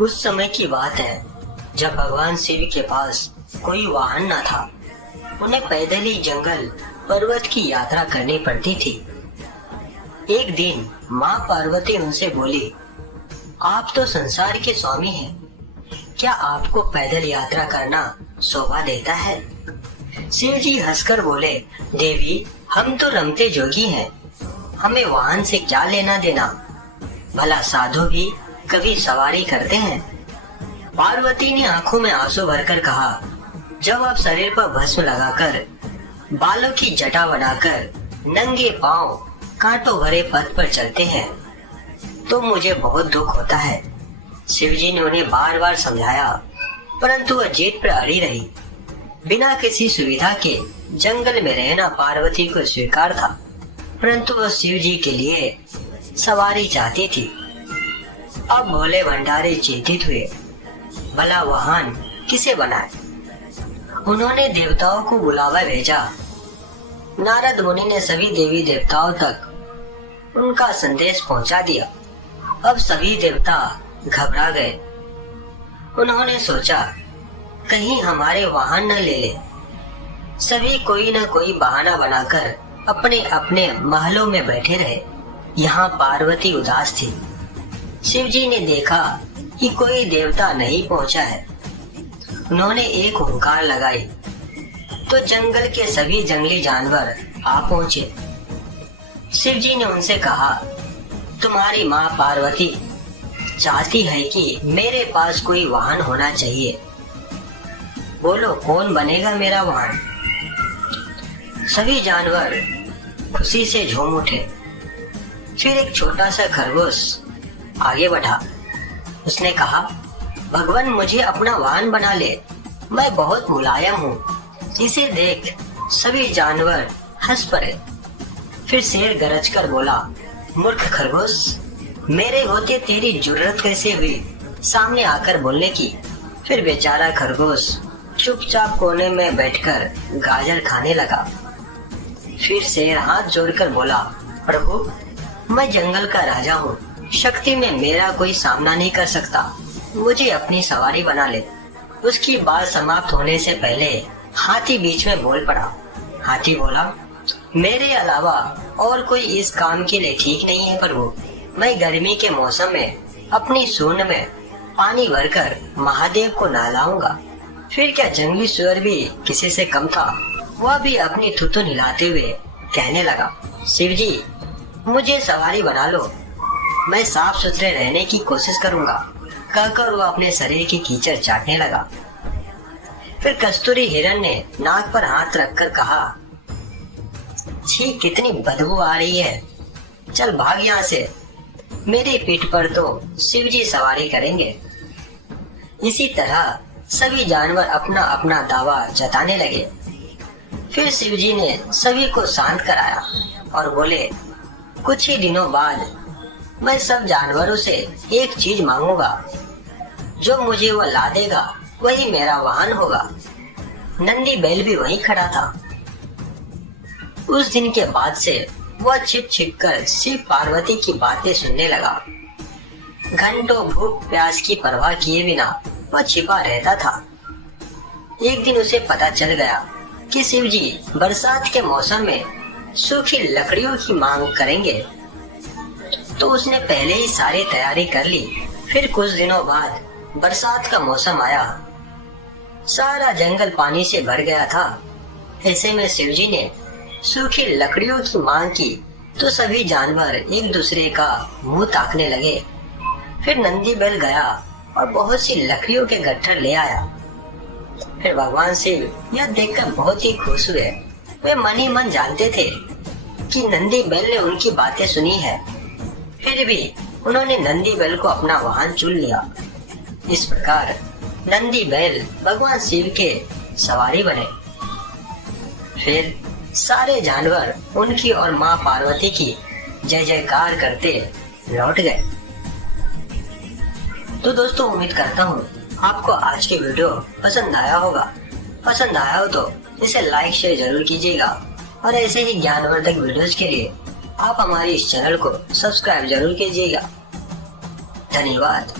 उस समय की बात है जब भगवान शिव के पास कोई वाहन न था। उन्हें पैदल ही जंगल पर्वत की यात्रा करनी पड़ती थी। एक दिन माँ पार्वती उनसे बोली, आप तो संसार के स्वामी हैं, क्या आपको पैदल यात्रा करना शोभा देता है? शिव जी हंसकर बोले, देवी, हम तो रमते जोगी हैं, हमें वाहन से क्या लेना देना, भला साधु भी कभी सवारी करते हैं? पार्वती ने आंखों में आंसू भरकर कहा, जब आप शरीर पर भस्म लगाकर, बालों की जटा बनाकर, नंगे पांव कांटों भरे पथ पर चलते हैं तो मुझे बहुत दुख होता है। शिवजी ने उन्हें बार बार समझाया, परंतु वह जिद पर अड़ी रही। बिना किसी सुविधा के जंगल में रहना पार्वती को स्वीकार था, परंतु वह शिवजी के लिए सवारी चाहती थी। अब भोले भंडारी चिंतित हुए, भला वाहन किसे बनाए? उन्होंने देवताओं को बुलावा भेजा। नारद मुनि ने सभी देवी देवताओं तक उनका संदेश पहुंचा दिया। अब सभी देवता घबरा गए। उन्होंने सोचा, कहीं हमारे वाहन न ले ले। सभी कोई न कोई बहाना बनाकर अपने अपने महलों में बैठे रहे। यहाँ पार्वती उदास थी। शिवजी ने देखा कि कोई देवता नहीं पहुंचा है। उन्होंने एक हुंकार लगाई तो जंगल के सभी जंगली जानवर आ पहुंचे। शिवजी ने उनसे कहा, तुम्हारी माँ पार्वती चाहती है कि मेरे पास कोई वाहन होना चाहिए। बोलो, कौन बनेगा मेरा वाहन? सभी जानवर खुशी से झूम उठे। फिर एक छोटा सा खरगोश आगे बढ़ा। उसने कहा, भगवान, मुझे अपना वाहन बना ले, मैं बहुत मुलायम हूँ। इसे देख सभी जानवर हंस पड़े। फिर शेर गरजकर बोला, मूर्ख खरगोश, मेरे होते तेरी जरूरत कैसे हुई सामने आकर बोलने की? फिर बेचारा खरगोश चुपचाप कोने में बैठकर गाजर खाने लगा। फिर शेर हाथ जोड़कर बोला, प्रभु, मैं जंगल का राजा हूँ, शक्ति में मेरा कोई सामना नहीं कर सकता, मुझे अपनी सवारी बना ले। उसकी बात समाप्त होने से पहले हाथी बीच में बोल पड़ा। हाथी बोला, मेरे अलावा और कोई इस काम के लिए ठीक नहीं है प्रभु। मैं गर्मी के मौसम में अपनी सूंड में पानी भरकर महादेव को नहलाऊंगा। फिर क्या जंगली सुअर भी किसी से कम था। वह भी अपनी थुथुन हिलाते हुए कहने लगा, शिवजी, मुझे सवारी बना लो, मैं साफ सुथरे रहने की कोशिश करूंगा। कहकर वह अपने शरीर की कीचड़ चाटने लगा। फिर कस्तूरी हिरण ने नाक पर हाथ रखकर कहा, छी, कितनी बदबू आ रही है, चल भाग यहाँ से। मेरी पीठ पर तो शिवजी सवारी करेंगे। इसी तरह सभी जानवर अपना अपना दावा जताने लगे। फिर शिवजी ने सभी को शांत कराया और बोले, कुछ ही दिनों बाद मैं सब जानवरों से एक चीज मांगूंगा, जो मुझे वह ला देगा वही मेरा वाहन होगा। नंदी बैल भी वहीं खड़ा था। उस दिन के बाद से वह छिप छिप कर शिव पार्वती की बातें सुनने लगा। घंटों भूख प्यास की परवाह किए बिना वह छिपा रहता था। एक दिन उसे पता चल गया कि शिवजी बरसात के मौसम में सूखी लकड़ियों की मांग करेंगे, तो उसने पहले ही सारी तैयारी कर ली। फिर कुछ दिनों बाद बरसात का मौसम आया। सारा जंगल पानी से भर गया था। ऐसे में शिवजी ने सूखी लकड़ियों की मांग की तो सभी जानवर एक दूसरे का मुंह ताकने लगे। फिर नंदी बैल गया और बहुत सी लकड़ियों के गट्ठर ले आया। फिर भगवान शिव यह देखकर बहुत ही खुश हुए। वे मन ही मन जानते थे कि नंदी बैल ने उनकी बातें सुनी है। फिर भी उन्होंने नंदी बैल को अपना वाहन चुन लिया। इस प्रकार नंदी बैल भगवान शिव के सवारी बने। फिर सारे जानवर उनकी और माँ पार्वती की जय जयकार करते लौट गए। तो दोस्तों, उम्मीद करता हूँ आपको आज की वीडियो पसंद आया होगा। पसंद आया हो तो इसे लाइक शेयर जरूर कीजिएगा और ऐसे ही ज्ञानवर्धक वीडियोज के लिए आप हमारे इस चैनल को सब्सक्राइब जरूर कीजिएगा। धन्यवाद।